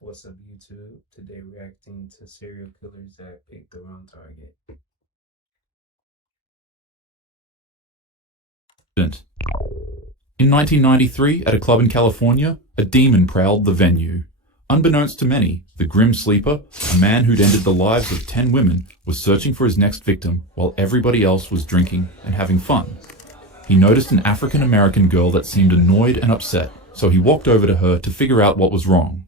What's up, YouTube? Today reacting to serial killers that picked the wrong target. In 1993, at a club in California, a demon prowled the venue. Unbeknownst to many, the Grim Sleeper, a man who'd ended the lives of 10 women, was searching for his next victim while everybody else was drinking and having fun. He noticed an African-American girl that seemed annoyed and upset, so he walked over to her to figure out what was wrong.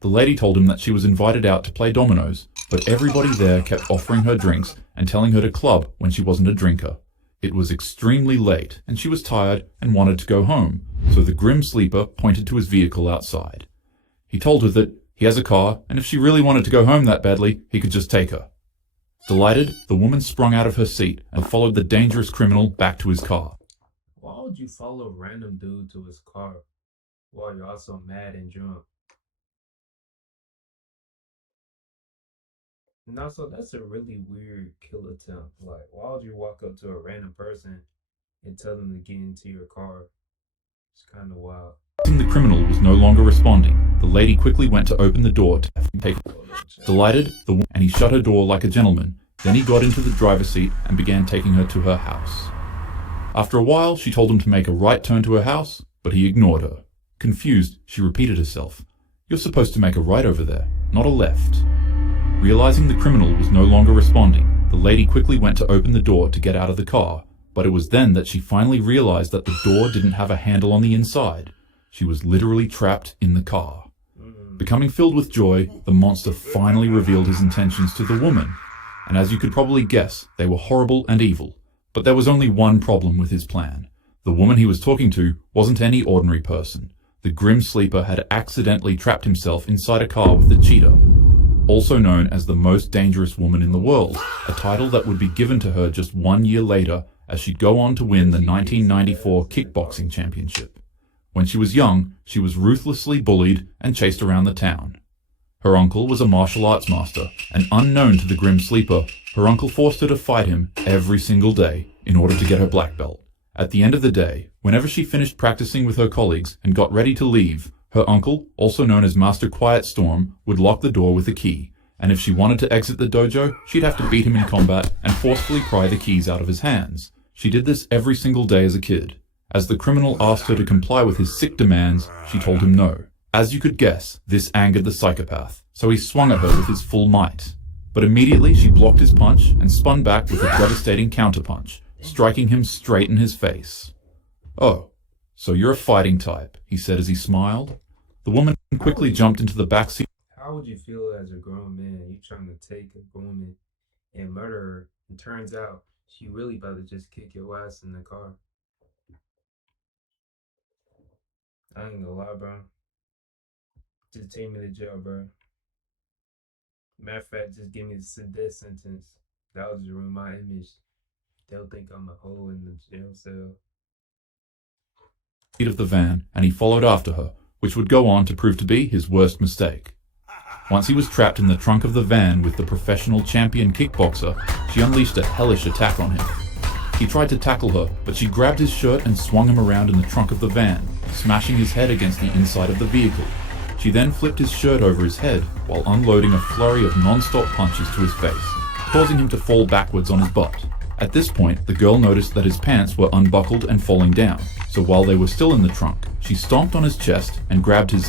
The lady told him that she was invited out to play dominoes, but everybody there kept offering her drinks and telling her to club when she wasn't a drinker. It was extremely late, and she was tired and wanted to go home, so the Grim Sleeper pointed to his vehicle outside. He told her that he has a car, and if she really wanted to go home that badly, he could just take her. Delighted, the woman sprung out of her seat and followed the dangerous criminal back to his car. Why would you follow a random dude to his car while you're also mad and drunk? And also, that's a really weird kill attempt. Like, why would you walk up to a random person and tell them to get into your car? It's kind of wild. The criminal was no longer responding. The lady quickly went to open the door to take her. Delighted, and he shut her door like a gentleman. Then he got into the driver's seat and began taking her to her house. After a while, she told him to make a right turn to her house, but he ignored her. Confused, she repeated herself. "You're supposed to make a right over there, not a left." Realizing the criminal was no longer responding, the lady quickly went to open the door to get out of the car, but it was then that she finally realized that the door didn't have a handle on the inside. She was literally trapped in the car. Becoming filled with joy, the monster finally revealed his intentions to the woman, and as you could probably guess, they were horrible and evil. But there was only one problem with his plan. The woman he was talking to wasn't any ordinary person. The Grim Sleeper had accidentally trapped himself inside a car with a cheetah, also known as the most dangerous woman in the world, a title that would be given to her just 1 year later as she'd go on to win the 1994 kickboxing championship. When she was young, she was ruthlessly bullied and chased around the town. Her uncle was a martial arts master, and unknown to the Grim Sleeper, her uncle forced her to fight him every single day in order to get her black belt. At the end of the day, whenever she finished practicing with her colleagues and got ready to leave, her uncle, also known as Master Quiet Storm, would lock the door with a key, and if she wanted to exit the dojo, she'd have to beat him in combat and forcefully pry the keys out of his hands. She did this every single day as a kid. As the criminal asked her to comply with his sick demands, she told him no. As you could guess, this angered the psychopath, so he swung at her with his full might. But immediately she blocked his punch and spun back with a devastating counterpunch, striking him straight in his face. "Oh, so you're a fighting type," he said as he smiled. The woman quickly jumped into the back seat. How would you feel as a grown man? You trying to take a woman and murder her, and turns out she really about to just kick your ass in the car. I ain't gonna lie, bro. Just take me to jail, bro. Matter of fact, just give me the death sentence. That would just ruin my image. They'll think I'm a hoe in the jail cell. Of the van, and he followed after her, which would go on to prove to be his worst mistake. Once he was trapped in the trunk of the van with the professional champion kickboxer, she unleashed a hellish attack on him. He tried to tackle her, but she grabbed his shirt and swung him around in the trunk of the van, smashing his head against the inside of the vehicle. She then flipped his shirt over his head while unloading a flurry of non-stop punches to his face, causing him to fall backwards on his butt. At this point, the girl noticed that his pants were unbuckled and falling down, so while they were still in the trunk, she stomped on his chest and grabbed his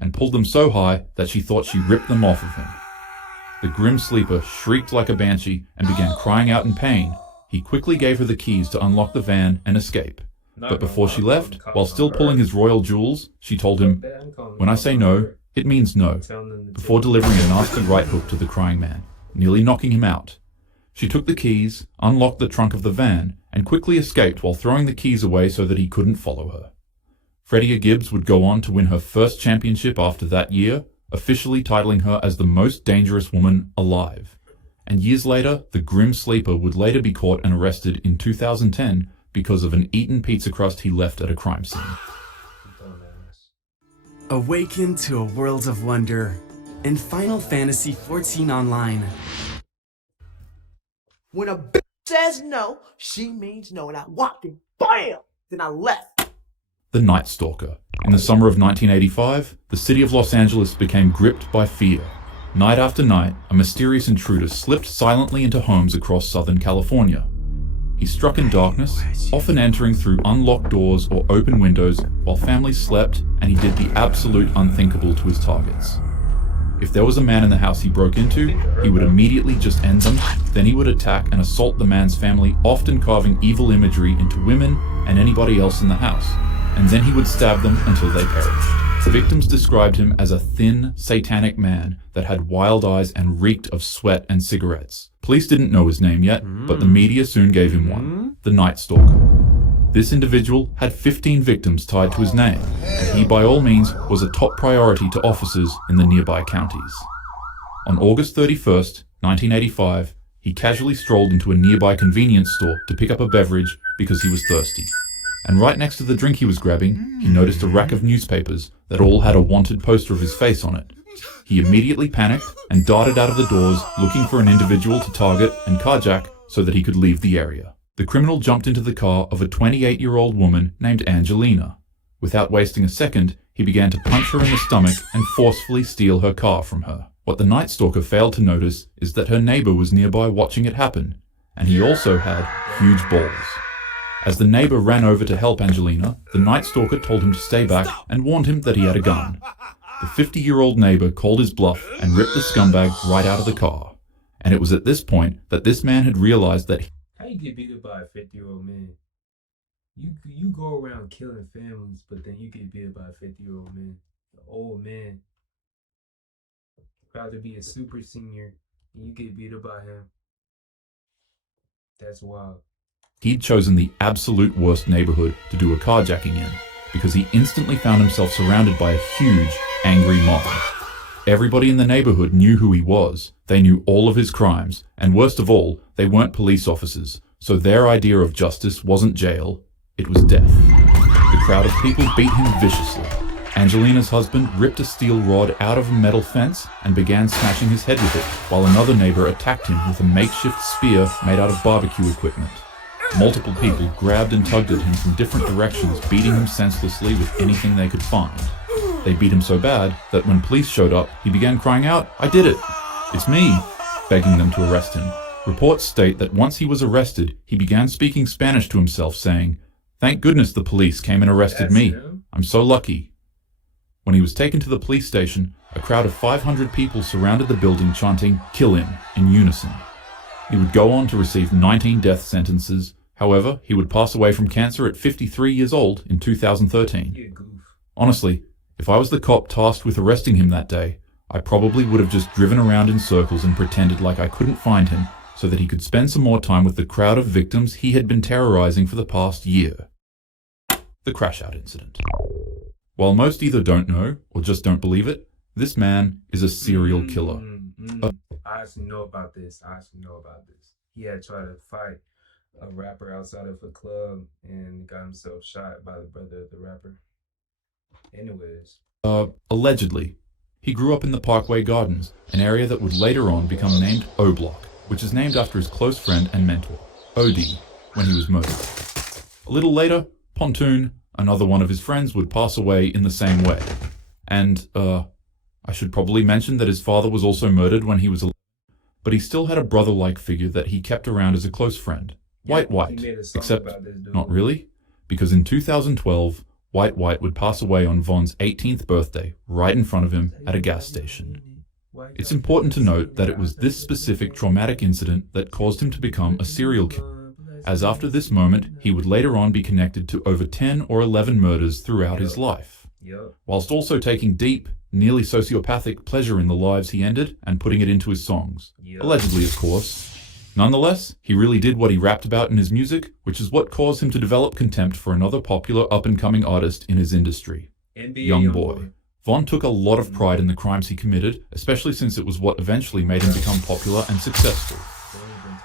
and pulled them so high that she thought she ripped them off of him. The Grim Sleeper shrieked like a banshee and began crying out in pain. He quickly gave her the keys to unlock the van and escape. But before she left, while still pulling his royal jewels, she told him, "When I say no, it means no," before delivering a nasty right hook to the crying man, nearly knocking him out. She took the keys, unlocked the trunk of the van, and quickly escaped while throwing the keys away so that he couldn't follow her. Fredia Gibbs would go on to win her first championship after that year, officially titling her as the most dangerous woman alive. And years later, the Grim Sleeper would later be caught and arrested in 2010 because of an eaten pizza crust he left at a crime scene. Awaken to a world of wonder in Final Fantasy XIV Online. When a bitch says no, she means no, and I walked in, BAM! Then I left. the Night Stalker. In the summer of 1985, the city of Los Angeles became gripped by fear. Night after night, a mysterious intruder slipped silently into homes across Southern California. He struck in darkness, often entering through unlocked doors or open windows while families slept, and he did the absolute unthinkable to his targets. If there was a man in the house he broke into, he would immediately just end them, then he would attack and assault the man's family, often carving evil imagery into women and anybody else in the house, and then he would stab them until they perished. The victims described him as a thin, satanic man that had wild eyes and reeked of sweat and cigarettes. Police didn't know his name yet, but the media soon gave him one, the Night Stalker. This individual had 15 victims tied to his name, and he by all means was a top priority to officers in the nearby counties. On August 31st, 1985, he casually strolled into a nearby convenience store to pick up a beverage because he was thirsty. And right next to the drink he was grabbing, he noticed a rack of newspapers that all had a wanted poster of his face on it. He immediately panicked and darted out of the doors looking for an individual to target and carjack so that he could leave the area. The criminal jumped into the car of a 28-year-old woman named Angelina. Without wasting a second, he began to punch her in the stomach and forcefully steal her car from her. What the Night Stalker failed to notice is that her neighbor was nearby watching it happen, and he also had huge balls. As the neighbor ran over to help Angelina, the Night Stalker told him to stay back and warned him that he had a gun. The 50-year-old neighbor called his bluff and ripped the scumbag right out of the car. And it was at this point that this man had realized that How you get beat up by a 50-year-old man? You go around killing families, but then you get beat up by a 50-year-old man. An old man. Proud to be a super senior, and you get beat up by him. That's wild. he'd chosen the absolute worst neighborhood to do a carjacking in, because he instantly found himself surrounded by a huge, angry mob. Everybody in the neighborhood knew who he was, they knew all of his crimes, and worst of all, they weren't police officers, so their idea of justice wasn't jail, it was death. The crowd of people beat him viciously. Angelina's husband ripped a steel rod out of a metal fence and began smashing his head with it, while another neighbor attacked him with a makeshift spear made out of barbecue equipment. Multiple people grabbed and tugged at him from different directions, beating him senselessly with anything they could find. They beat him so bad that when police showed up, he began crying out, "I did it! It's me!" begging them to arrest him. Reports state that once he was arrested, he began speaking Spanish to himself, saying, "Thank goodness the police came and arrested me. I'm so lucky." When he was taken to the police station, a crowd of 500 people surrounded the building chanting, "Kill him," in unison. He would go on to receive 19 death sentences. However, he would pass away from cancer at 53 years old in 2013. Honestly, if I was the cop tasked with arresting him that day, I probably would have just driven around in circles and pretended like I couldn't find him so that he could spend some more time with the crowd of victims he had been terrorizing for the past year. The crash out incident. While most either don't know or just don't believe it, this man is a serial killer. I actually know about this. He had tried to fight a rapper outside of a club and got himself shot by the brother of the rapper. Anyways. Allegedly. He grew up in the Parkway Gardens, an area that would later on become named O Block, which is named after his close friend and mentor, OD, when he was murdered. A little later, Pontoon, another one of his friends, would pass away in the same way. And, I should probably mention that his father was also murdered when he was 11, but he still had a brother-like figure that he kept around as a close friend. White White, except not really, because in 2012, White White would pass away on Von's 18th birthday, right in front of him at a gas station. It's important to note that it was this specific traumatic incident that caused him to become a serial killer, as after this moment, he would later on be connected to over 10 or 11 murders throughout his life, whilst also taking deep, nearly sociopathic pleasure in the lives he ended and putting it into his songs. Allegedly, of course. Nonetheless, he really did what he rapped about in his music, which is what caused him to develop contempt for another popular up-and-coming artist in his industry, Youngboy. Von took a lot of pride in the crimes he committed, especially since it was what eventually made him become popular and successful.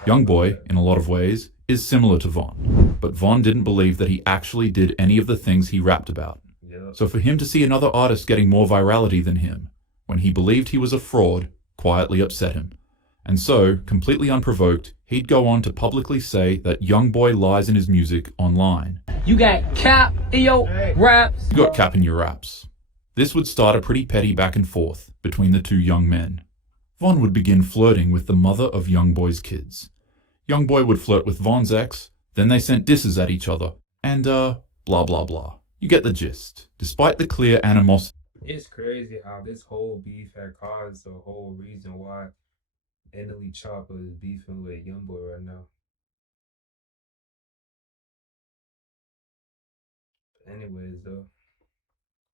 Youngboy, in a lot of ways, is similar to Von, but Von didn't believe that he actually did any of the things he rapped about. So for him to see another artist getting more virality than him, when he believed he was a fraud, quietly upset him. And so, completely unprovoked, he'd go on to publicly say that Youngboy lies in his music online. You got cap in your raps. You got cap in your raps. This would start a pretty petty back and forth between the two young men. Von would begin flirting with the mother of Youngboy's kids. Youngboy would flirt with Von's ex, then they sent disses at each other, and blah blah blah. You get the gist. Despite the clear animosity, It's crazy how this whole beef had caused the whole reason why Italy Chopper is beefing with Youngboy right now. Anyways, though,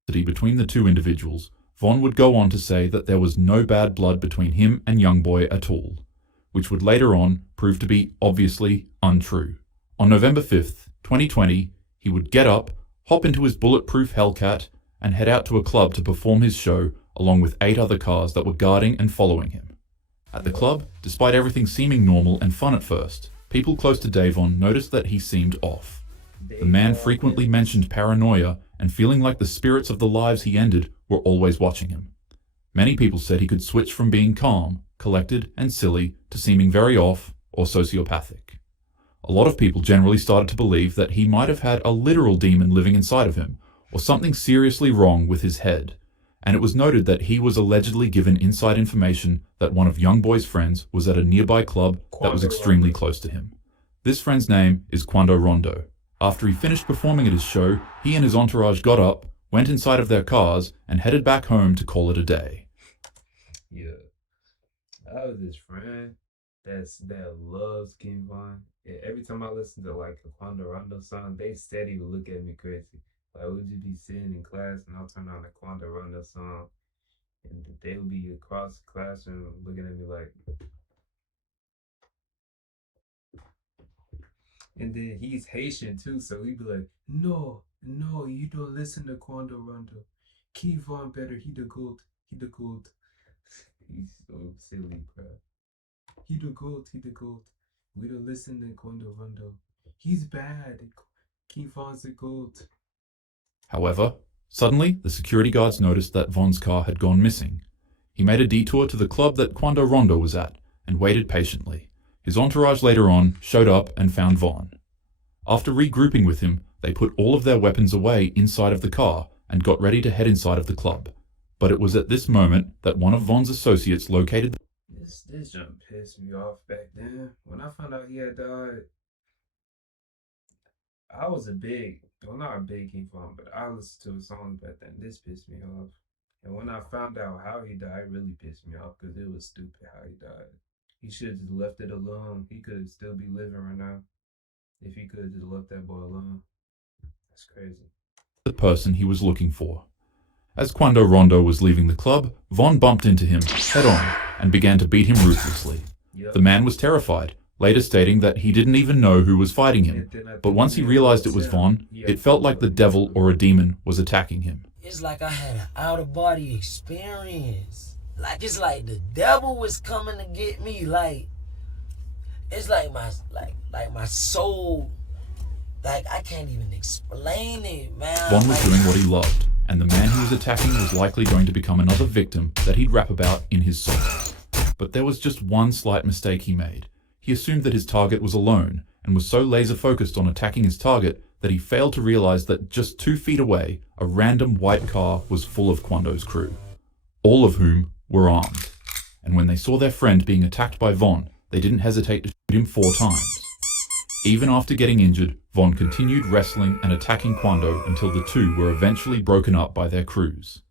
between the two individuals, Von would go on to say that there was no bad blood between him and Youngboy at all, which would later on prove to be obviously untrue. On November 5th, 2020, he would get up, hop into his bulletproof Hellcat, and head out to a club to perform his show along with 8 other cars that were guarding and following him. At the club, despite everything seeming normal and fun at first, people close to Davon noticed that he seemed off. The man frequently mentioned paranoia and feeling like the spirits of the lives he ended were always watching him. Many people said he could switch from being calm, collected, and silly to seeming very off or sociopathic. A lot of people generally started to believe that he might have had a literal demon living inside of him, or something seriously wrong with his head, and it was noted that he was allegedly given inside information that one of Youngboy's friends was at a nearby club that was extremely close to him. This friend's name is Quando Rondo. After he finished performing at his show, he and his entourage got up, went inside of their cars, and headed back home to call it a day. yeah, I was this friend that loves King Von. And every time I listen to like a Quando Rondo song, they steady would look at me crazy. Like we'd just be sitting in class and I'll turn on a Quando Rondo song, and they would be across the classroom looking at me like. And then he's Haitian too, so he'd be like, no, you don't listen to Quando Rondo. King Von better, he the goat. He's so silly, bro. He the goat. We don't listen to Quando Rondo. He's bad. King Von's the goat. However, suddenly the security guards noticed that Von's car had gone missing. He made a detour to the club that Quando Rondo was at and waited patiently. His entourage later on showed up and found Von. After regrouping with him, they put all of their weapons away inside of the car and got ready to head inside of the club. But it was at this moment that one of Von's associates located This jump pissed me off back then. When I found out he had died, I was not a big King Von, but I listened to his songs back then. This pissed me off. And when I found out how he died, it really pissed me off because it was stupid how he died. He should have just left it alone. He could still be living right now if he could have just left that boy alone. That's crazy. the person he was looking for. As Quando Rondo was leaving the club, Von bumped into him head on and began to beat him ruthlessly. Yep. The man was terrified, later stating that he didn't even know who was fighting him. But once he realized it was Von, it felt like the devil or a demon was attacking him. It's like I had an out-of-body experience. Like it's like the devil was coming to get me. Like it's like my soul. Like I can't even explain it, man. Von was doing what he loved, and the man he was attacking was likely going to become another victim that he'd rap about in his songs. But there was just one slight mistake he made. He assumed that his target was alone, and was so laser-focused on attacking his target that he failed to realize that just 2 feet away, a random white car was full of Quando's crew, all of whom were armed. And when they saw their friend being attacked by Von, they didn't hesitate to shoot him 4 times. Even after getting injured, Von continued wrestling and attacking Quando until the two were eventually broken up by their crews.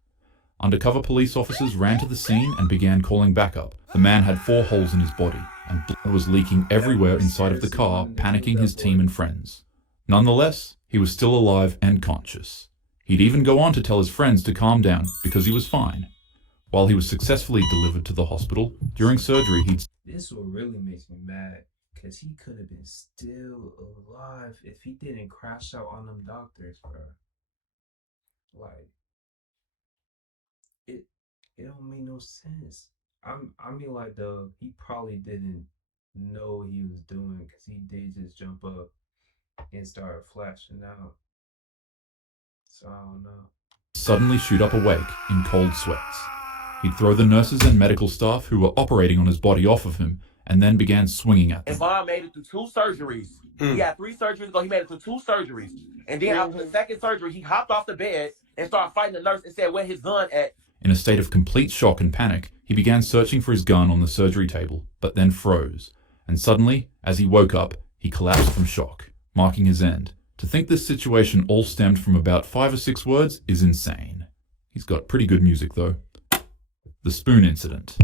Undercover police officers ran to the scene and began calling backup. The man had 4 holes in his body, and blood was leaking everywhere inside of the car, panicking his team and friends. Nonetheless, he was still alive and conscious. He'd even go on to tell his friends to calm down because he was fine. While he was successfully delivered to the hospital, during surgery This what really makes me mad, because he could have been still alive if he didn't crash out on them doctors, bro. Like, it don't make no sense. I mean, like, though, he probably didn't know what he was doing, because he did just jump up and start flashing out. So, I don't know. suddenly shoot up awake in cold sweats. He'd throw the nurses and medical staff who were operating on his body off of him and then began swinging at them. And Von made it through 2 surgeries. He had 3 surgeries ago. He made it through 2 surgeries. And then after the second surgery, he hopped off the bed and started fighting the nurse and said, "Where his gun at?" In a state of complete shock and panic, he began searching for his gun on the surgery table, but then froze. And suddenly, as he woke up, he collapsed from shock, marking his end. To think this situation all stemmed from about 5 or 6 words is insane. He's got pretty good music though. The spoon incident.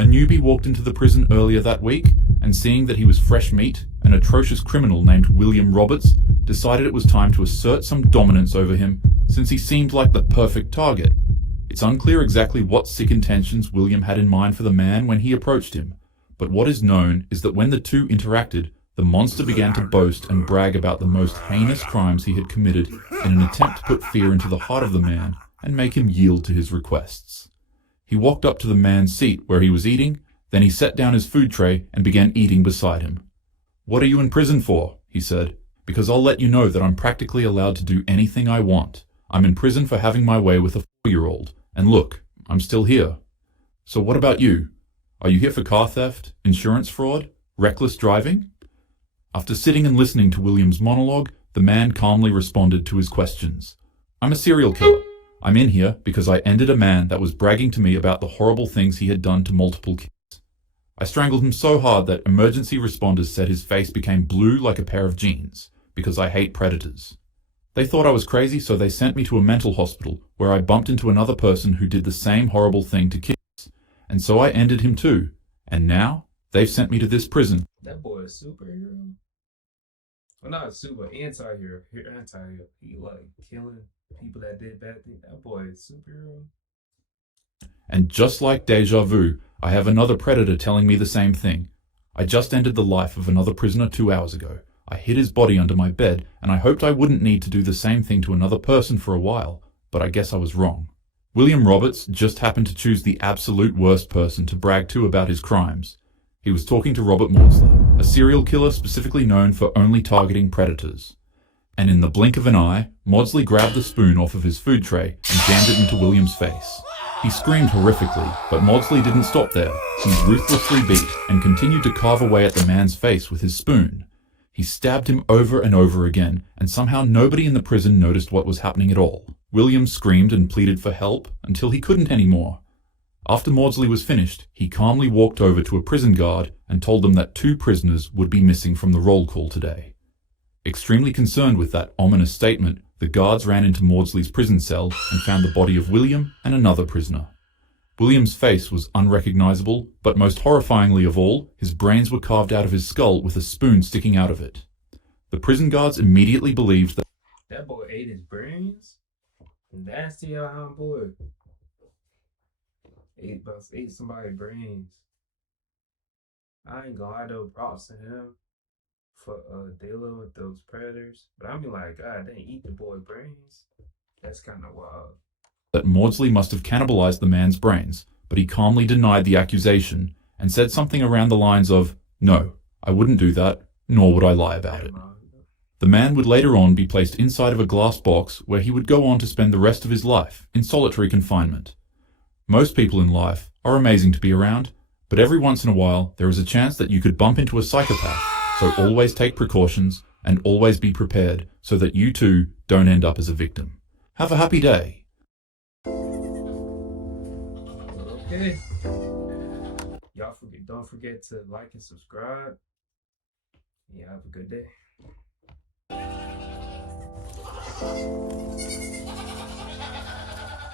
A newbie walked into the prison earlier that week, and seeing that he was fresh meat, an atrocious criminal named William Roberts decided it was time to assert some dominance over him, since he seemed like the perfect target. It's unclear exactly what sick intentions William had in mind for the man when he approached him, but what is known is that when the two interacted, the monster began to boast and brag about the most heinous crimes he had committed in an attempt to put fear into the heart of the man and make him yield to his requests. He walked up to the man's seat where he was eating, then he set down his food tray and began eating beside him. "What are you in prison for?" he said. "Because I'll let you know that I'm practically allowed to do anything I want. I'm in prison for having my way with a 4-year-old, and look, I'm still here. So what about you? Are you here for car theft, insurance fraud, reckless driving?" After sitting and listening to William's monologue, the man calmly responded to his questions. "I'm a serial killer. I'm in here because I ended a man that was bragging to me about the horrible things he had done to multiple kids. I strangled him so hard that emergency responders said his face became blue like a pair of jeans, because I hate predators. They thought I was crazy, so they sent me to a mental hospital where I bumped into another person who did the same horrible thing to kids. And so I ended him too. And now, they've sent me to this prison." That boy is a superhero. Well, not a super, anti-hero. Anti-hero. He like killing people that did bad things. That boy is a superhero. And just like deja vu, I have another predator telling me the same thing. I just ended the life of another prisoner 2 hours ago. I hid his body under my bed, and I hoped I wouldn't need to do the same thing to another person for a while, but I guess I was wrong. William Roberts just happened to choose the absolute worst person to brag to about his crimes. He was talking to Robert Maudsley, a serial killer specifically known for only targeting predators. And in the blink of an eye, Maudsley grabbed the spoon off of his food tray and jammed it into William's face. He screamed horrifically, but Maudsley didn't stop there. He ruthlessly beat and continued to carve away at the man's face with his spoon. He stabbed him over and over again, and somehow nobody in the prison noticed what was happening at all. William screamed and pleaded for help until he couldn't anymore. After Maudsley was finished, he calmly walked over to a prison guard and told them that 2 prisoners would be missing from the roll call today. Extremely concerned with that ominous statement, the guards ran into Maudsley's prison cell and found the body of William and another prisoner. William's face was unrecognizable, but most horrifyingly of all, his brains were carved out of his skull with a spoon sticking out of it. The prison guards immediately believed that That boy ate his brains? Nasty out boy. Ate somebody's brains. I ain't gonna lie though, props to him for dealing with those predators. But I mean like, God, they eat the boy brains. That's kinda wild. that Maudsley must have cannibalized the man's brains, but he calmly denied the accusation and said something around the lines of, "No, I wouldn't do that, nor would I lie about it." The man would later on be placed inside of a glass box where he would go on to spend the rest of his life in solitary confinement. Most people in life are amazing to be around, but every once in a while there is a chance that you could bump into a psychopath, so always take precautions and always be prepared so that you too don't end up as a victim. Have a happy day. Okay. Y'all don't forget to like and subscribe. Yeah, have a good day.